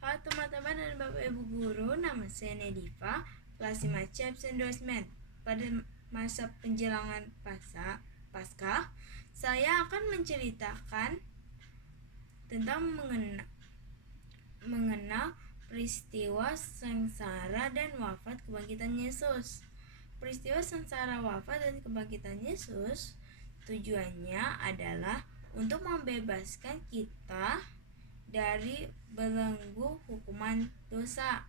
Halo teman-teman dan Bapak Ibu Guru, nama saya Nediva, kelas 5 C absen 2 Pada masa penjelangan Paskah, saya akan menceritakan tentang mengenal peristiwa sengsara dan wafat kebangkitan Yesus. Peristiwa sengsara, wafat, dan kebangkitan Yesus tujuannya adalah untuk membebaskan kita dari belenggu hukuman dosa.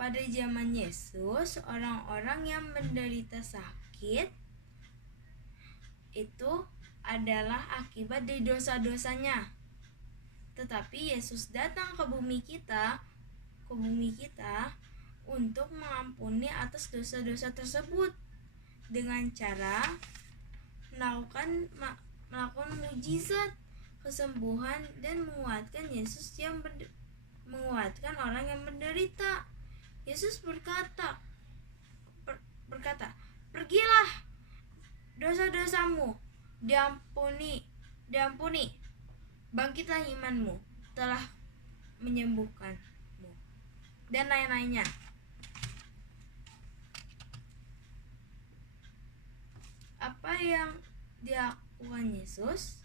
Pada zaman Yesus, orang-orang yang menderita sakit itu adalah akibat dari dosa-dosanya. Tetapi Yesus datang ke bumi kita untuk mengampuni atas dosa-dosa tersebut dengan cara melakukan mujizat, kesembuhan, dan menguatkan menguatkan orang yang menderita. Yesus berkata, "Pergilah, dosa-dosamu diampuni. Bangkitlah, imanmu telah menyembuhkanmu." Dan lain-lainnya. Apa yang dilakukan Yesus?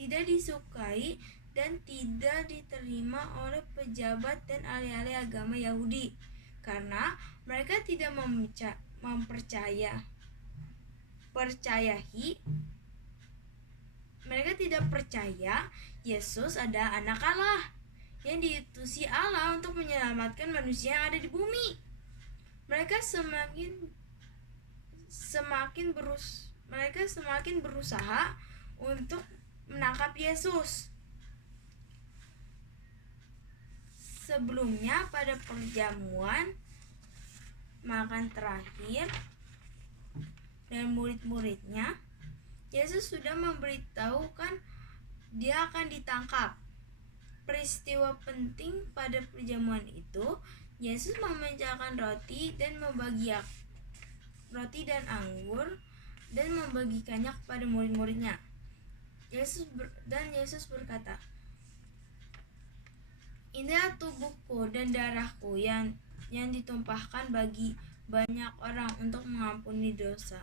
Tidak disukai dan tidak diterima oleh pejabat dan ahli-ahli agama Yahudi, karena mereka tidak mereka tidak percaya Yesus adalah anak Allah yang diutusi Allah untuk menyelamatkan manusia yang ada di bumi. Mereka semakin berusaha untuk menangkap Yesus. Sebelumnya, pada perjamuan makan terakhir dan murid-muridnya, Yesus sudah memberitahukan dia akan ditangkap. Peristiwa penting pada perjamuan itu, Yesus memecahkan roti dan anggur dan membagikannya kepada murid-muridnya. Yesus berkata, "Inilah tubuhku dan darahku yang ditumpahkan bagi banyak orang untuk mengampuni dosa."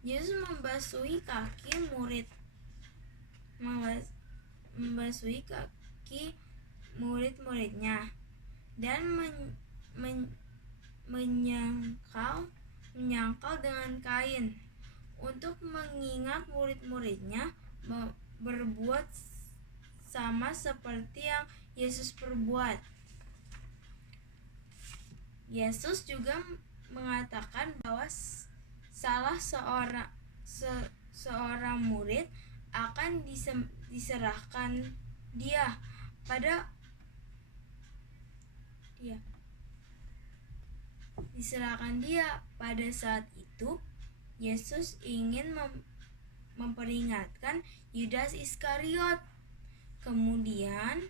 Yesus membasuhi kaki murid-muridnya dan menyangkal dengan kain untuk mengingat murid-muridnya berbuat sama seperti yang Yesus perbuat. Yesus juga mengatakan bahwa salah seorang murid akan diserahkan dia pada saat itu. Yesus ingin memperingatkan Yudas Iskariot. Kemudian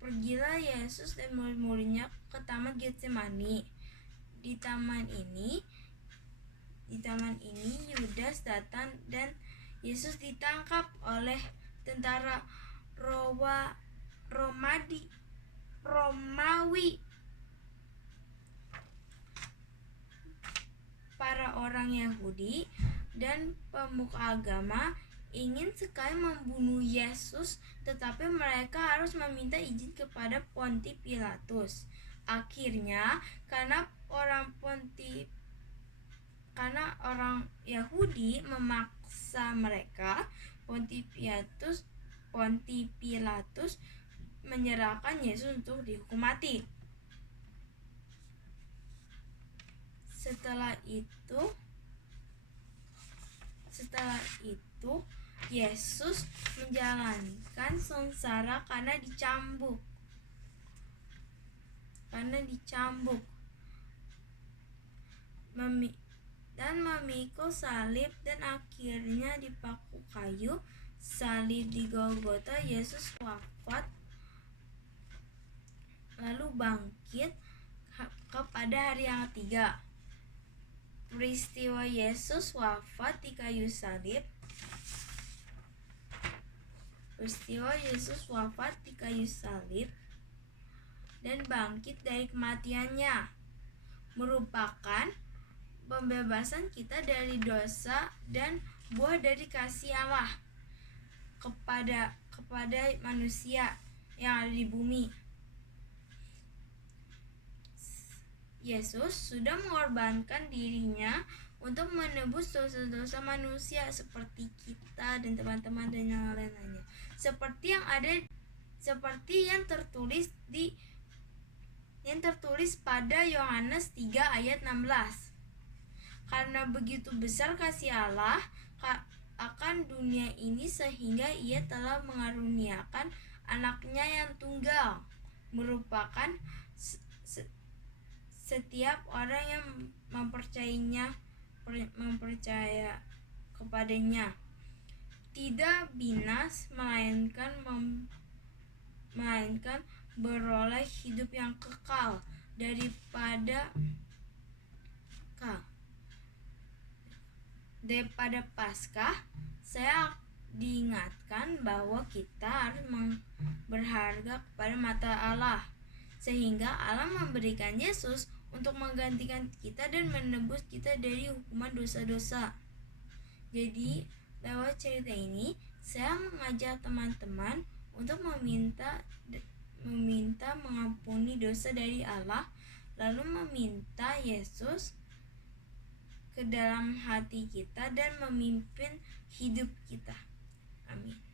pergilah Yesus dan murid-muridnya ke Taman Getsemani. Di taman ini Yudas datang dan Yesus ditangkap oleh tentara Romawi. Para orang Yahudi dan pemuka agama ingin sekali membunuh Yesus, tetapi mereka harus meminta izin kepada Pontius Pilatus. Akhirnya, karena orang Yahudi memaksa mereka, Pontius Pilatus menyerahkan Yesus untuk dihukum mati. Setelah itu Yesus menjalankan sengsara karena dicambuk dan memikul salib, dan akhirnya dipaku kayu salib di Golgota. Yesus wafat lalu bangkit pada hari yang ketiga. peristiwa Yesus wafat di kayu salib. Peristiwa Yesus wafat di kayu salib dan bangkit dari kematiannya merupakan pembebasan kita dari dosa dan buah dari kasih Allah kepada manusia yang ada di bumi. Yesus sudah mengorbankan dirinya untuk menebus dosa-dosa manusia seperti kita dan teman-teman dan yang lain-lainnya. Seperti yang tertulis pada Yohanes 3 ayat 16. Karena begitu besar kasih Allah akan dunia ini sehingga Ia telah mengaruniakan anaknya yang tunggal, merupakan setiap orang yang mempercaya kepadanya tidak binas melainkan beroleh hidup yang kekal. Daripada Paskah, saya diingatkan bahwa kita harus berharga kepada mata Allah, sehingga Allah memberikan Yesus untuk menggantikan kita dan menebus kita dari hukuman dosa-dosa. Jadi, lewat cerita ini, saya mengajak teman-teman untuk meminta mengampuni dosa dari Allah, lalu meminta Yesus ke dalam hati kita dan memimpin hidup kita. Amin.